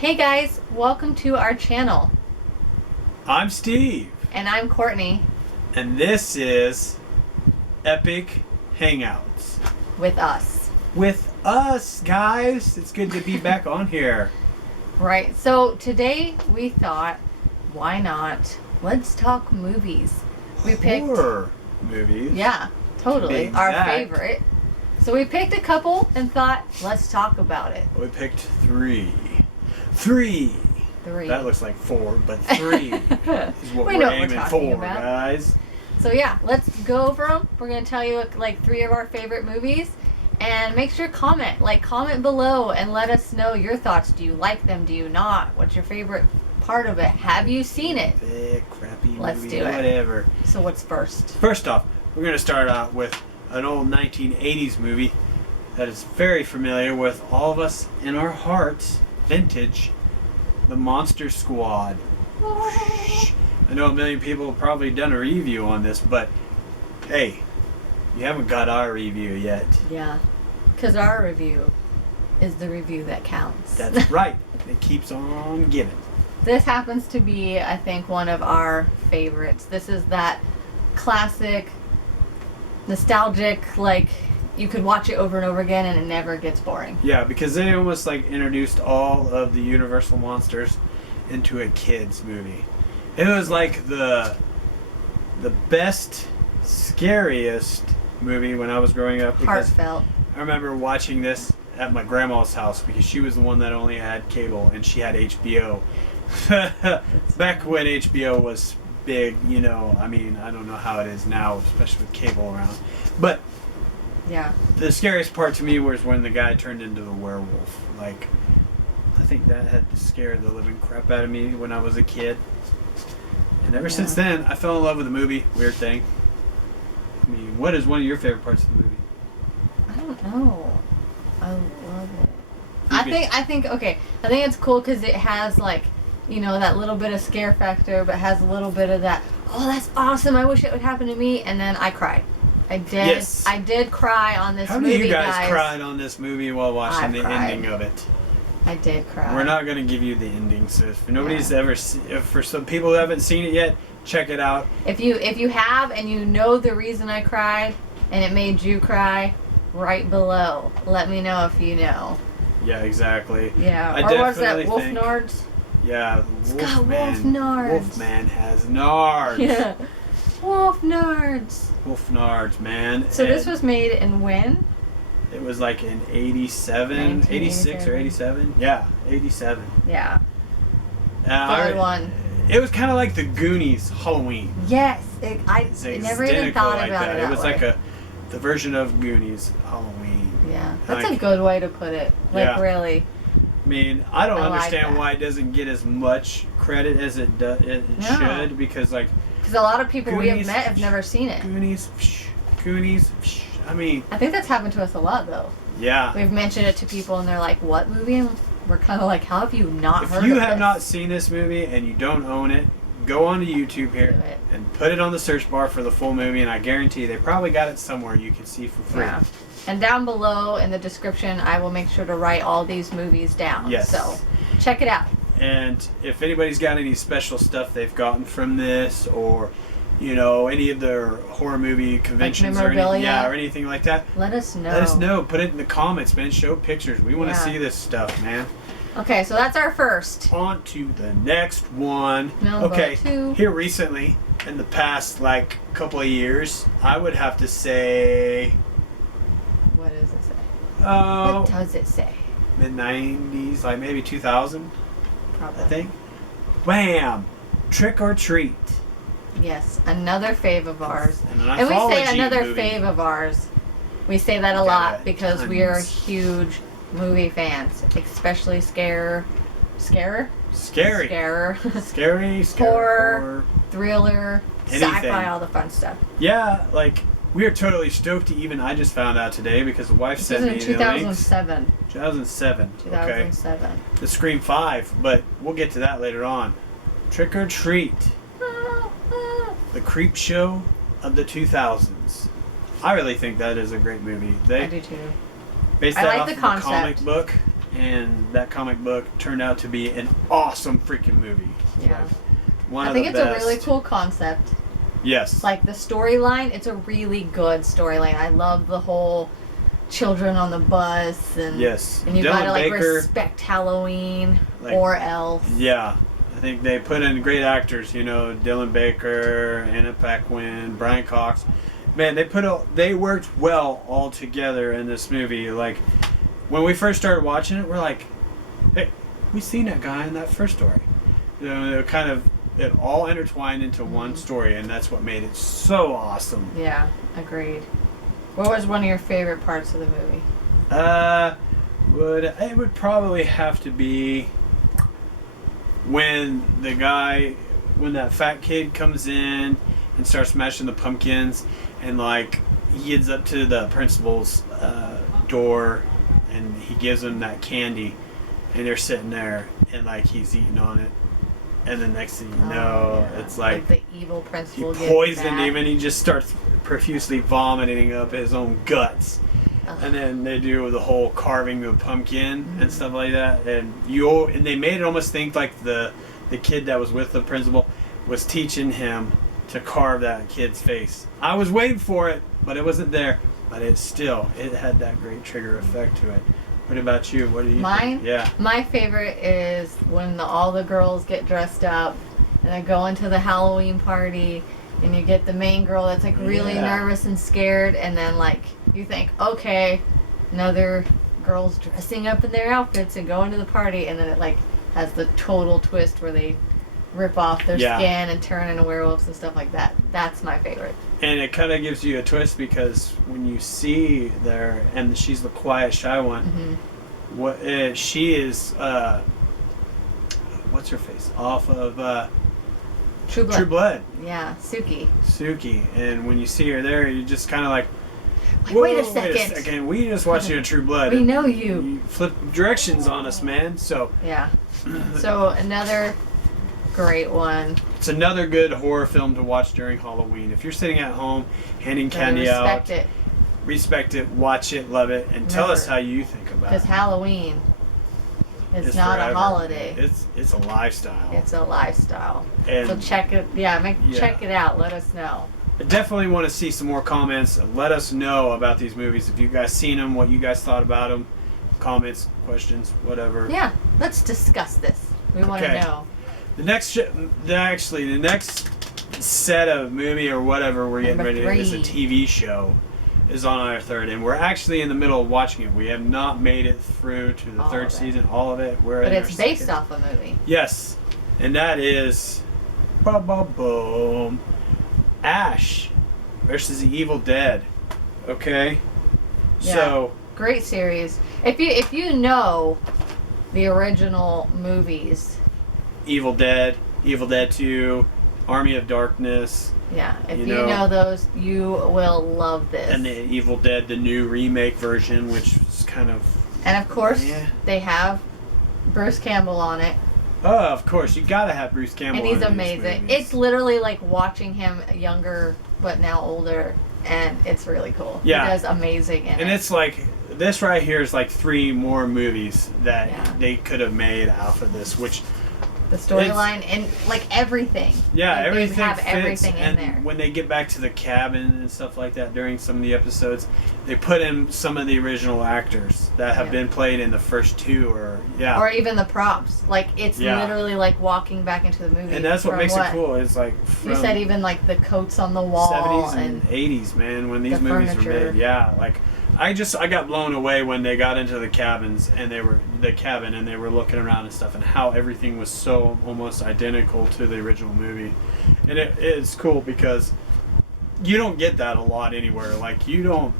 Hey guys, welcome to our channel. I'm Steve, And I'm Courtney and this is Epic Hangouts. with us. With us, guys. It's good to be back on here. Right, so today we thought, why not? Let's talk movies. We picked, Horror movies. yeah, totally, To be our exact. favorite. So we picked a couple and thought, let's talk about it. We picked three. Three. Three. That looks like four, but three is what We we're know what we're aiming talking for, about. guys. So yeah, let's go over them. We're going to tell you like three of our favorite movies. And make sure to comment below and let us know your thoughts. Do you like them? Do you not? What's your favorite part of it? Have you seen it? Big, crappy Let's movie, do it. whatever. So what's first? First off, we're going to start out with an old 1980s movie that is very familiar with all of us in our hearts. Vintage. The Monster Squad. I know a million people have probably done a review on this, but hey, you haven't got our review yet. Yeah, because our review is the review that counts. That's right. It keeps on giving. This happens to be, I think, one of our favorites. This is that classic, nostalgic, like, you could watch it over and over again and it never gets boring. Yeah, because they almost like introduced all of the Universal monsters into a kids movie. It was like the best, scariest movie when I was growing up, because Heartfelt. I remember watching this at my grandma's house because she was the one that only had cable and she had HBO. Back when HBO was big, you know, I mean, I don't know how it is now, especially with cable around. But Yeah. the scariest part to me was when the guy turned into the werewolf. Like, I think that had scared the living crap out of me when I was a kid. And ever since then, I fell in love with the movie. Weird thing. I mean, what is one of your favorite parts of the movie? I don't know. I love it. Maybe. I think it's cool because it has like, you know, that little bit of scare factor, but has a little bit of that, oh, that's awesome, I wish it would happen to me, and then I cried. I did. Yes. I did cry on this How movie, many of you guys cried on this movie while watching I the cried. ending of it? I did cry. We're not going to give you the ending, so if nobody's ever if for some people who haven't seen it yet, check it out. If you have and you know the reason I cried and it made you cry, right below. Let me know if you know. Yeah, exactly. Yeah. I Or was that definitely think- Wolfnards? Yeah, It's got Wolfman. Wolfnards. Wolfman has nards. Yeah. Wolfnards. Wolfnards, man. So this And was made in when? it was like in 87, 86 or 87. Yeah, 87. Yeah. I- Good one. It was kind of like the Goonies Halloween. Yes. It's I never even identical thought like about that. it that It was way. like the version of Goonies Halloween. Yeah. That's a like- good way to put it. Like, Yeah. really. I mean, I don't I like understand that. why it doesn't get as much credit as it No. should, because like Because a lot of people we have Goonies- met have never seen it. Goonies. I mean, I think that's happened to us a lot, though. yeah. We've mentioned it to people, and they're like, "What movie?" And we're kind of like, "How have you not heard If you of have this?" not seen this movie and you don't own it, go on to YouTube here Do it. and put it on the search bar for the full movie, and I guarantee they probably got it somewhere you can see for free. Yeah. And down below in the description, I will make sure to write all these movies down. Yes. So check it out. And if anybody's got any special stuff they've gotten from this, or you know, any of their horror movie conventions or anything, memorabilia? or anything like that, Let us know. let us know. Put it in the comments, man. Show pictures. We want to Yeah. see this stuff, man. Okay, so that's our first. On to the next one. Number Okay, 2. here recently, in the past like couple of years, I would have to say, What does it say? oh, What does it say? mid '90s, like maybe 2000, Probably. I think. Wham! Trick or Treat. Yes, another fave of ours. An And we say anthology another movie. fave of ours. We say that a Got lot it. because we are Tons. huge movie fans, especially scarer, Scary. scarer, Scary, Horror. thriller, Anything. sci-fi, all the fun stuff. Yeah, like we are totally stoked to even. I just found out today because the wife This sent was me in the links. 2007. 2007. Okay. 2007. The Scream 5, but we'll get to that later on. Trick or Treat. The Creep Show of the 2000s. I really think that is a great movie. I They do too. based I that like off the of concept. the comic book. and that comic book turned out to be an awesome freaking movie. Yeah. Like, one I of think the it's best. a really cool concept. Yes. Like the storyline, it's a really good storyline. I love the whole children on the bus and Yes. and you Dylan gotta like Baker, respect Halloween like, or else. Yeah. I think they put in great actors, you know, Dylan Baker, Anna Paquin, Brian Cox. Man, they worked well all together in this movie. Like, when we first started watching it, we're like, hey, we seen that guy in that first story. You know, it all intertwined into one story, and that's what made it so awesome. Yeah, agreed. What was one of your favorite parts of the movie? It would probably have to be when that fat kid comes in and starts smashing the pumpkins, and like he gets up to the principal's door, and he gives him that candy, and they're sitting there, and like he's eating on it, and the next thing you know, it's like the evil he principal poisoned him, and he just starts profusely vomiting up his own guts. And then they do the whole carving the pumpkin and stuff like that, and they made it almost think like the kid that was with the principal was teaching him to carve that kid's face. I was waiting for it, but it wasn't there. But it had that great trigger effect to it. What about you? What do you Mine? think? Yeah. My favorite is when all the girls get dressed up and they go into the Halloween party, and you get the main girl that's like really nervous and scared, and then like you think, okay, another girls dressing up in their outfits and going to the party, and then it like has the total twist where they rip off their skin and turn into werewolves and stuff like that. That's my favorite. And it kind of gives you a twist because when you see there, and she's the quiet, shy one, she is, what's her face? Off of True Blood. True Blood. Yeah, Suki. And when you see her there, you just kind of like, wait a second. We just watching a True Blood. We know you. You flip directions on us, man. So yeah. So another great one. it's another good horror film to watch during Halloween. If you're sitting at home handing candy out, respect it, watch it, love it, and tell us how you think about it. Because Halloween is It's not forever. a holiday. It's a lifestyle. It's a lifestyle. And so check it. Check it out. Let us know. I definitely want to see some more comments. Let us know about these movies. If you guys seen them, what you guys thought about them. Comments, questions, whatever. Yeah, let's discuss this. We want to know. The next set of movie or whatever we're getting ready to is a TV show. Is on our third, and we're actually in the middle of watching it. We have not made it through to the third season, all of it. But it's based off a movie. Yes, and that is Ash versus the Evil Dead. Okay, Yeah. so Great series. If you know the original movies, Evil Dead 2, Army of Darkness. Yeah, if you know those, you will love this. And the Evil Dead, the new remake version, which is kind of... And of course, they have Bruce Campbell on it. Oh, of course. You gotta have Bruce Campbell and he's amazing. It's literally like watching him younger, but now older, and it's really cool. Yeah. He does amazing in it. And it's like, this right here is like 3 more movies that they could have made off of this, which... The storyline and like everything. Yeah, like, everything they have fits. everything in And there. when they get back to the cabin and stuff like that during some of the episodes, they put in some of the original actors that have been played in the first 2 or even the props. Like it's literally like walking back into the movie. And that's what makes it cool. It's like you said even like the coats on the wall 70s and 80s, man, when these movies were made. Yeah, like I got blown away when they got into the cabins and they were looking around and stuff, and how everything was so almost identical to the original movie. And it's cool because you don't get that a lot anywhere. Like you don't.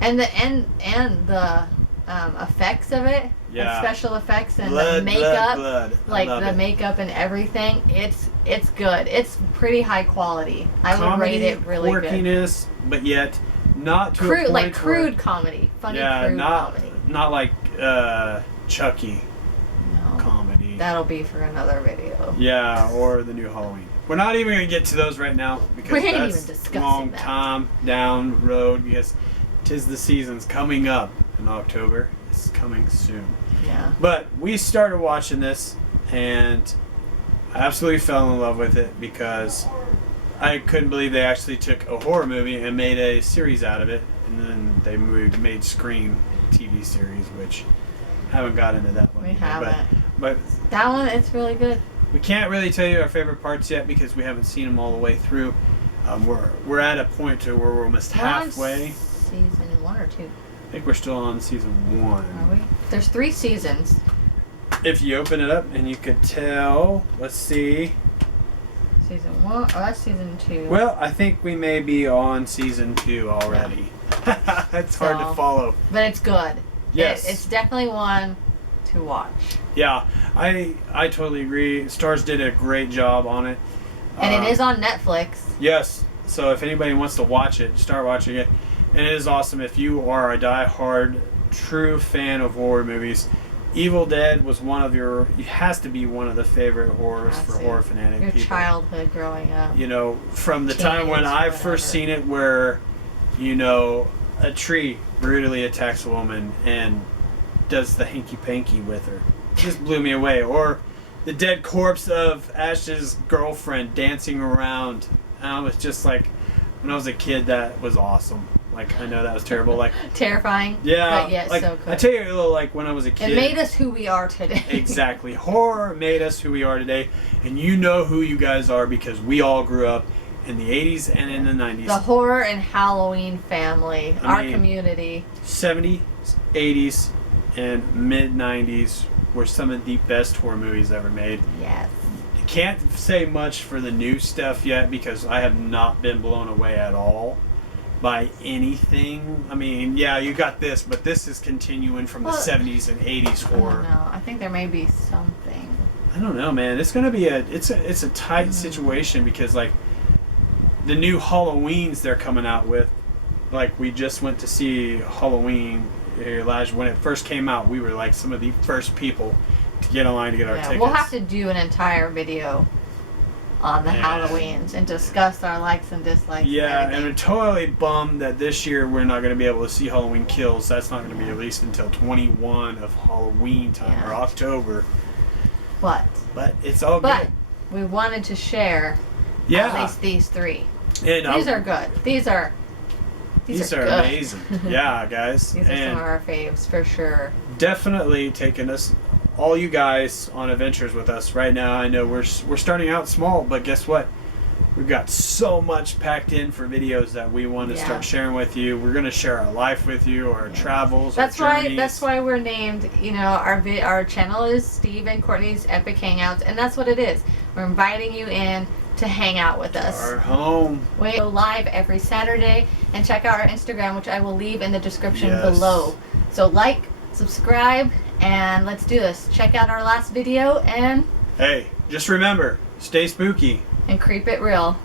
And the effects of it, the special effects and the makeup, like the makeup and everything, it's good. It's pretty high quality. I would rate it really good. Quirkiness, but yet not to crude, a point like crude comedy, funny crude comedy. Not like Chucky comedy. That'll be for another video. Yeah, or the new Halloween. We're not even gonna get to those right now because that's a long time down the road because 'tis the season's coming up in October. is coming soon. Yeah. But we started watching this, and I absolutely fell in love with it because I couldn't believe they actually took a horror movie and made a series out of it, and then they made Scream TV series, which I haven't got into that one. We either, haven't. But That one, it's really good. we can't really tell you our favorite parts yet because we haven't seen them all the way through. We're at a point to where we're almost We're on halfway. Season 1 or 2. I think we're still on season 1. Are we? There's 3 seasons. If you open it up and you could tell, let's see. Season 1. Oh, that's season 2. Well, I think we may be on season 2 already. It's hard to So- follow. But it's good. Yes. It's definitely one to watch. Yeah, I totally agree. Stars did a great job on it. And it is on Netflix. Yes. So if anybody wants to watch it, start watching it. And it is awesome if you are a die-hard, true fan of horror movies. Evil Dead was it has to be one of the favorite horrors Has for to. horror fanatic Your people. childhood growing up. You know, from the time when Teenage I or first whatever. seen it where, you know, a tree brutally attacks a woman and does the hanky-panky with her. It just blew me away. Or the dead corpse of Ash's girlfriend dancing around. And I was just like, when I was a kid, that was awesome. Like, I know that was terrible. Like, Terrifying. yeah, But yet like, so good. I tell you, like, when I was a kid. It made us who we are today. Exactly. Horror made us who we are today. And you know who you guys are because we all grew up in the 80s and in the 90s. The horror and Halloween family. I Our mean- community. 70s, 80s, and mid 90s were some of the best horror movies ever made. Yes. Can't say much for the new stuff yet because I have not been blown away at all by anything. I mean, yeah, you got this, but this is continuing from Well, the 70s and 80s I don't horror. know. I think there may be something. I don't know, man. It's gonna be it's a tight situation because like the new Halloweens they're coming out with, like we just went to see Halloween last when it first came out. We were like some of the first people to get online to get our Yeah, tickets. we'll have to do an entire video on the Yeah. Halloweens and discuss our likes and dislikes. Yeah, and and we're everything. totally bummed that this year we're not going to be able to see Halloween Kills. That's not going to be released until 21 of Halloween time Yeah. or October. But But it's all but good. we wanted to share Yeah, at least these 3. and These are good. These are good. amazing. Yeah, guys, These are and some of our faves for sure. definitely taking us, all you guys, on adventures with us right now. I know we're starting out small, but guess what? We've got so much packed in for videos that we want to Yeah. start sharing with you. We're going to share our life with you, our travels, That's our why. journeys. That's why we're named. You know, our channel is Steve and Courtney's Epic Hangouts, and that's what it is. We're inviting you in to hang out with us. Our home. We go live every Saturday, and check out our Instagram, which I will leave in the description Yes. below. So like, subscribe, and let's do this. Check out our last video and Hey, just remember, stay spooky. creep it real.